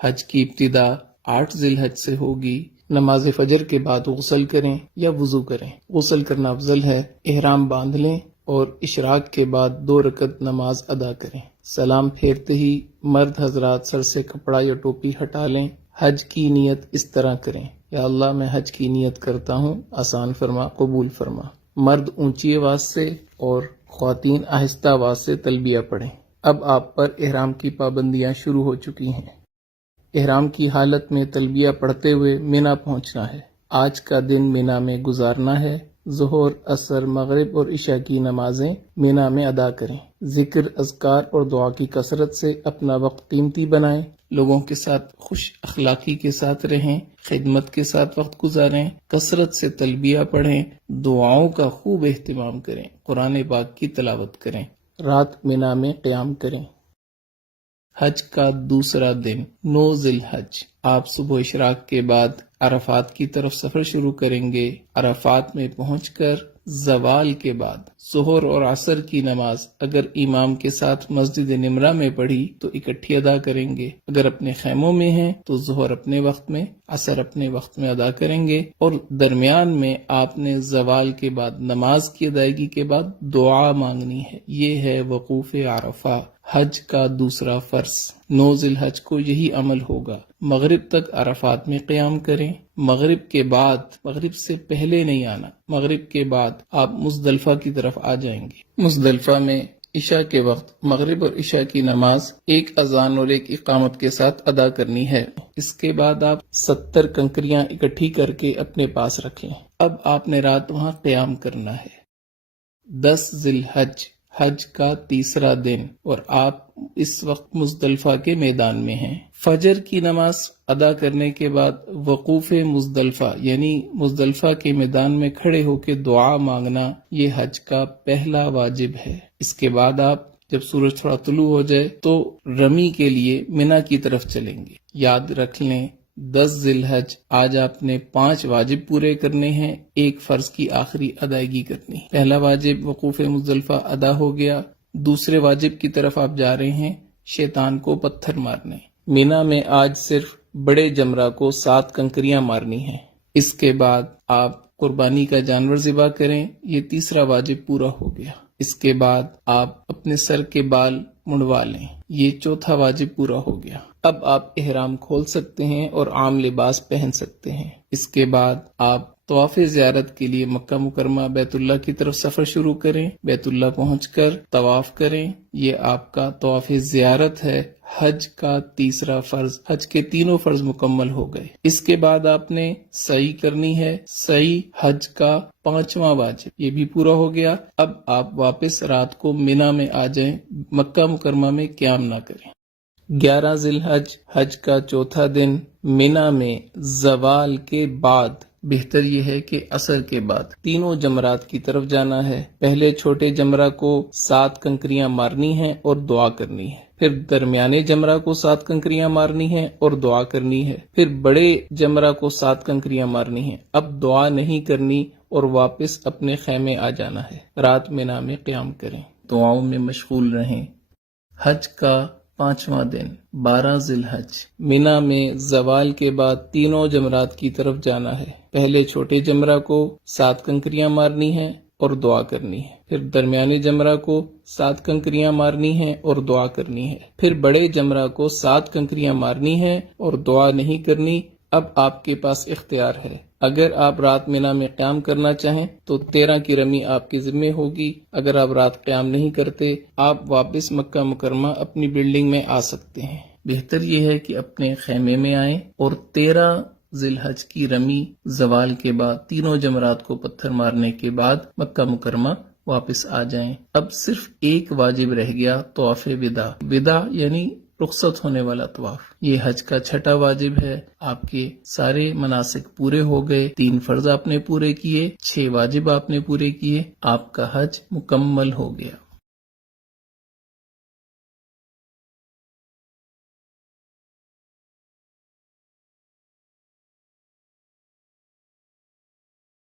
حج کی ابتدا 8 ذی الحج سے ہوگی۔ نماز فجر کے بعد غسل کریں یا وضو کریں۔ غسل کرنا افضل ہے۔ احرام باندھ لیں اور اشراق کے بعد 2 رکعت نماز ادا کریں۔ سلام پھیرتے ہی مرد حضرات سر سے کپڑا یا ٹوپی ہٹا لیں۔ حج کی نیت اس طرح کریں: یا اللہ میں حج کی نیت کرتا ہوں، آسان فرما، قبول فرما۔ مرد اونچی آواز سے اور خواتین آہستہ آواز سے تلبیہ پڑھیں۔ اب آپ پر احرام کی پابندیاں شروع ہو چکی ہیں۔ احرام کی حالت میں تلبیہ پڑھتے ہوئے مینا پہنچنا ہے۔ آج کا دن مینا میں گزارنا ہے۔ ظہر، عصر، مغرب اور عشاء کی نمازیں مینا میں ادا کریں۔ ذکر، اذکار اور دعا کی کثرت سے اپنا وقت قیمتی بنائیں۔ لوگوں کے ساتھ خوش اخلاقی کے ساتھ رہیں، خدمت کے ساتھ وقت گزاریں، کثرت سے تلبیہ پڑھیں، دعاؤں کا خوب اہتمام کریں، قرآن پاک کی تلاوت کریں، رات مینا میں قیام کریں۔ حج کا دوسرا دن 9 ذی الحج، آپ صبح اشراق کے بعد عرفات کی طرف سفر شروع کریں گے۔ عرفات میں پہنچ کر زوال کے بعد ظہر اور عصر کی نماز اگر امام کے ساتھ مسجد نمرہ میں پڑھی تو اکٹھی ادا کریں گے۔ اگر اپنے خیموں میں ہیں تو ظہر اپنے وقت میں، عصر اپنے وقت میں ادا کریں گے، اور درمیان میں آپ نے زوال کے بعد نماز کی ادائیگی کے بعد دعا مانگنی ہے۔ یہ ہے وقوف عرفہ، حج کا دوسرا فرض۔ 9 ذی الحج کو یہی عمل ہوگا۔ مغرب تک عرفات میں قیام کریں۔ مغرب کے بعد، مغرب سے پہلے نہیں آنا، مغرب کے بعد آپ مزدلفہ کی طرف آ جائیں گے۔ مزدلفہ میں عشاء کے وقت مغرب اور عشاء کی نماز ایک اذان اور ایک اقامت کے ساتھ ادا کرنی ہے۔ اس کے بعد آپ 70 کنکریاں اکٹھی کر کے اپنے پاس رکھیں۔ اب آپ نے رات وہاں قیام کرنا ہے۔ 10 ذی الحج، حج کا تیسرا دن، اور آپ اس وقت مزدلفہ کے میدان میں ہیں۔ فجر کی نماز ادا کرنے کے بعد وقوف مزدلفہ یعنی مزدلفہ کے میدان میں کھڑے ہو کے دعا مانگنا یہ حج کا پہلا واجب ہے۔ اس کے بعد آپ جب سورج تھوڑا طلوع ہو جائے تو رمی کے لیے منا کی طرف چلیں گے۔ یاد رکھ لیں 10 ذی الحج آج آپ نے 5 واجب پورے کرنے ہیں، ایک فرض کی آخری ادائیگی کرنی ہے۔ پہلا واجب وقوف مزدلفہ ادا ہو گیا۔ دوسرے واجب کی طرف آپ جا رہے ہیں، شیطان کو پتھر مارنے۔ مینا میں آج صرف بڑے جمرہ کو 7 کنکریاں مارنی ہیں۔ اس کے بعد آپ قربانی کا جانور ذبح کریں، یہ تیسرا واجب پورا ہو گیا۔ اس کے بعد آپ اپنے سر کے بال منڈوا لیں، یہ چوتھا واجب پورا ہو گیا۔ اب آپ احرام کھول سکتے ہیں اور عام لباس پہن سکتے ہیں۔ اس کے بعد آپ طواف زیارت کے لیے مکہ مکرمہ بیت اللہ کی طرف سفر شروع کریں۔ بیت اللہ پہنچ کر طواف کریں، یہ آپ کا طواف زیارت ہے۔ حج کا تیسرا فرض، حج کے تینوں فرض مکمل ہو گئے۔ اس کے بعد آپ نے سعی کرنی ہے، سعی حج کا 5واں واجب، یہ بھی پورا ہو گیا۔ اب آپ واپس رات کو مینا میں آ جائیں، مکہ مکرمہ میں قیام نہ کریں۔ 11 ذی الحج، حج کا چوتھا دن، مینا میں زوال کے بعد، بہتر یہ ہے کہ عصر کے بعد، تینوں جمرات کی طرف جانا ہے۔ پہلے چھوٹے جمرہ کو 7 کنکریاں مارنی ہیں اور دعا کرنی ہے، پھر درمیانے جمرہ کو 7 کنکریاں مارنی ہیں اور دعا کرنی ہے، پھر بڑے جمرہ کو 7 کنکریاں مارنی ہیں۔ اب دعا نہیں کرنی اور واپس اپنے خیمے آ جانا ہے۔ رات مینا میں قیام کریں، دعاؤں میں مشغول رہیں۔ حج کا 5واں دن 12 ذی الحج، مینا میں زوال کے بعد تینوں جمرات کی طرف جانا ہے۔ پہلے چھوٹے جمرہ کو 7 کنکریاں مارنی ہیں اور دعا کرنی ہے، پھر درمیانے جمرہ کو 7 کنکریاں مارنی ہیں اور دعا کرنی ہے، پھر بڑے جمرہ کو 7 کنکریاں مارنی ہیں اور دعا نہیں کرنی۔ اب آپ کے پاس اختیار ہے، اگر آپ رات مینا میں قیام کرنا چاہیں تو 13 کی رمی آپ کے ذمہ ہوگی۔ اگر آپ رات قیام نہیں کرتے، آپ واپس مکہ مکرمہ اپنی بلڈنگ میں آ سکتے ہیں۔ بہتر یہ ہے کہ اپنے خیمے میں آئیں اور 13 ذی الحج کی رمی زوال کے بعد تینوں جمرات کو پتھر مارنے کے بعد مکہ مکرمہ واپس آ جائیں۔ اب صرف ایک واجب رہ گیا، طواف وداع۔ وداع یعنی رخصت ہونے والا طواف، یہ حج کا 6واں واجب ہے۔ آپ کے سارے مناسک پورے ہو گئے، 3 فرض آپ نے پورے کیے، 6 واجب آپ نے پورے کیے، آپ کا حج مکمل ہو گیا۔